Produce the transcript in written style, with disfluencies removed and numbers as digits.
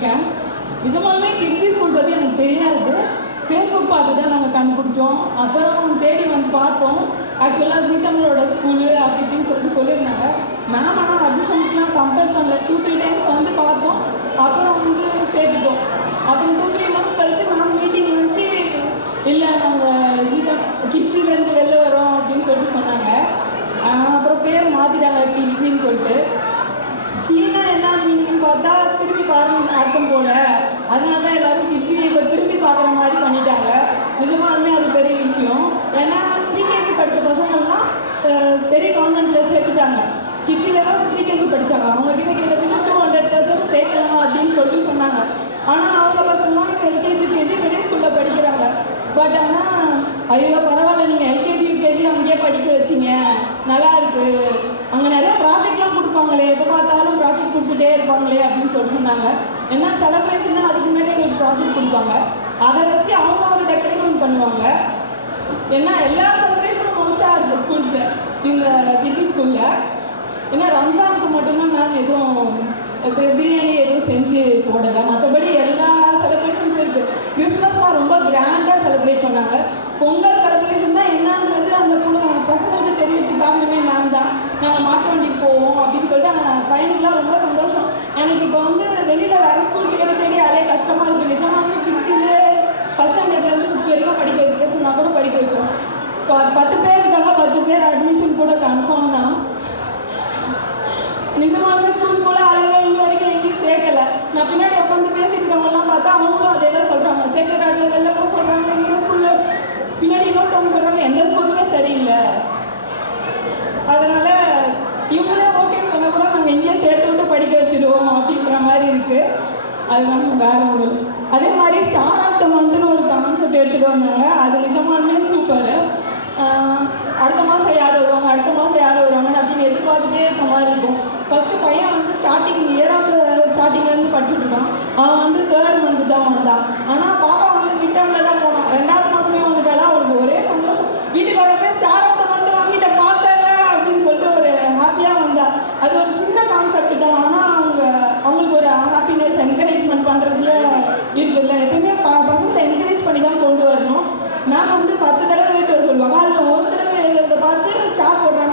போயிருக்கேன். நிஜமாலுமே கிட்ஸி ஸ்கூல் பற்றி எனக்கு தெரியாது. ஃபேஸ்புக் பார்த்து தான் நாங்கள் கண்டுபிடிச்சோம். அப்புறம் தேடி வந்து பார்த்தோம். ஆக்சுவலாக ஜீதமிழோட ஸ்கூலு அப்படி இப்படின்னு சொல்லியிருந்தாங்க. மேம் ஆனால் அட்மிஷனுக்குலாம் கம்பேர் பண்ணல. 2-3 டைம்ஸ் வந்து பார்த்தோம். அப்புறம் வந்து சேர்த்துட்டோம். அப்புறம் 2-3 மந்த்ஸ் கழிச்சு மேம் மீட்டிங் வச்சு இல்லை நாங்கள் கிட்ஸிலேருந்து வெளில வரோம் அப்படின்னு சொல்லிட்டு சொன்னாங்க. அப்புறம் பேர் மாற்றிட்டாங்க கிட்ஸின்னு சொல்லிட்டு. சீனா என்ன மீனிங் பார்த்தா திருப்பி பாருங்க அர்த்தம் போல. அதனால தான் எல்லாரும் கிட்ஸி இப்போ திருப்பி பார்க்குற மாதிரி பண்ணிட்டாங்க. நிஜமாலுமே அது பெரிய விஷயம். ஏன்னா ப்ரீகேஜி படித்த பசங்கள்லாம் பெரிய கவர்மெண்ட்டில் சேர்த்துட்டாங்க. கிட்ஸியில் தான் ப்ரீகேஜி படித்தாங்க. அவங்கக்கிட்ட கிட்டத்தட்ட 200,000 சேர்க்கலாம் அப்படின்னு சொல்லிட்டு சொன்னாங்க. ஆனால் அவங்க பசங்களாம் இப்போ எல்கேஜி யூகேஜி பெரிய ஸ்கூலில் படிக்கிறாங்க. பட் ஆனால் ஐயோ பரவாயில்ல, நீங்கள் எல்கேஜி யூகேஜி அங்கேயே படிக்க வச்சிங்க, நல்லா இருக்குது, அங்கே நிறையா ப்ராஜெக்ட்லாம் கொடுப்பாங்களே, எப்போ பார்த்தாலும் ப்ராஜெக்ட் கொடுத்துட்டே இருப்பாங்களே அப்படின்னு சொல்லி சொன்னாங்க. என்ன செலப்ரேஷன்னா அதுக்கு முன்னாடி எங்களுக்கு ப்ராஜெக்ட் கொடுப்பாங்க. அதை வச்சு அவங்க ஒரு டெக்கரேஷன் பண்ணுவாங்க. ஏன்னா எல்லா செலிப்ரேஷனும் மோஸ்ட்டாக இருக்குது ஸ்கூல்ஸில், இந்த கிட்ஸி ஸ்கூலில். ஏன்னா ரம்ஜானுக்கு மட்டும்தான் மேம் எதுவும் பிரியாணி எதுவும் செஞ்சு போடலை. மற்றபடி எல்லா செலிப்ரேஷன்ஸும் இருக்குது. கிறிஸ்மஸ்லாம் ரொம்ப கிராண்டாக செலிப்ரேட் பண்ணாங்க. பொங்கல் செலிப்ரேஷன் தான் என்னன்றது அந்த பசங்களுக்கு தெரியறதுக்கு காரணமே மேம் தான். நாங்கள் மாட்டு வண்டிக்கு போவோம் அப்படின்னு சொல்லிட்டு பையனுக்குலாம் ரொம்ப சந்தோஷம். எனக்கு இப்போ வந்து வெளியில் வேறு ஸ்கூல் தேடி அதே கஷ்டமாக இருக்குது. நிஜமானே கிட்ஸிலே ஃபஸ்ட் ஸ்டாண்டர்ட்லேருந்து 5th வரைக்கும் படிக்க வைக்க சொன்னால் கூட படிக்க வைப்போம். இப்போ 10 பேர் இருக்காங்க, 10 பேர் அட்மிஷன் கூட கன்ஃபார்ம் தான். நிஜமாலுமே ஸ்கூல் அழகாக இன்னும் வரைக்கும் எங்கேயும் சேர்க்கலை. நான் பின்னாடி உட்காந்து பேசிக்கிறவங்கலாம் பார்த்தா அவங்களும் அதே தான் சொல்கிறாங்க. சேக்ரட் வெளில போக சொல்கிறாங்க, இந்த ஸ்கூலில் பின்னாடி இன்னொருத்தவங்க சொல்கிறாங்க எந்த ஸ்கூலுமே சரியில்லை. அதனால் இவங்களே ஓகேன்னு சொன்னால் கூட நாங்கள் எங்கேயே சேர்த்து விட்டு படிக்க வச்சுடுவோம் அப்படின்ற மாதிரி இருக்குது. அது நம்ம வேறு ஒரு அதே மாதிரி ஸ்டார் ஆஃப் த மந்த்னு ஒரு கான்செப்ட் எடுத்துகிட்டு வந்தாங்க. அது நிஜமாலுமே சூப்பர். அடுத்த மாதம் யார் வருவாங்க, அடுத்த மாதம் யார் வருவாங்கன்னு அப்படின்னு எதிர்பார்த்துட்டே இருக்க மாதிரி இருக்கும். ஃபஸ்ட்டு பையன் வந்து ஸ்டார்டிங்லேருந்து படிச்சுட்டு இருக்கான். அவன் வந்து 3rd மந்த்து தான் வந்தான். ஆனால் பாப்பா வந்து மிட்டமில் தான் போனான். 2வது மாதமே வந்துட்டாலும் அவருக்கு ஒரே சந்தோஷம். வீட்டுக்கு வரப்பே ஸ்டார் ஆஃப் த மந்த் வாங்கிட்ட பார்த்தாங்க அப்படின்னு சொல்லிட்டு ஒரு ஹாப்பியாக வந்தா. அது ஒரு சின்ன கான்செப்ட் தான். ஆனால் அவங்களுக்கு ஒரு ஹாப்பினஸ் என்கரேஜ்மெண்ட் பண்ணுறதுல இருக்குல்ல. எப்பயுமே பசங்களை என்கரேஜ் பண்ணி தான் கொண்டு வரணும். மேம் வந்து 10 தடவை எழுத சொல்லுவாங்க. அதில் ஒரு தடவை எழுதுறதை பார்த்து ஸ்டார் போடுறாங்க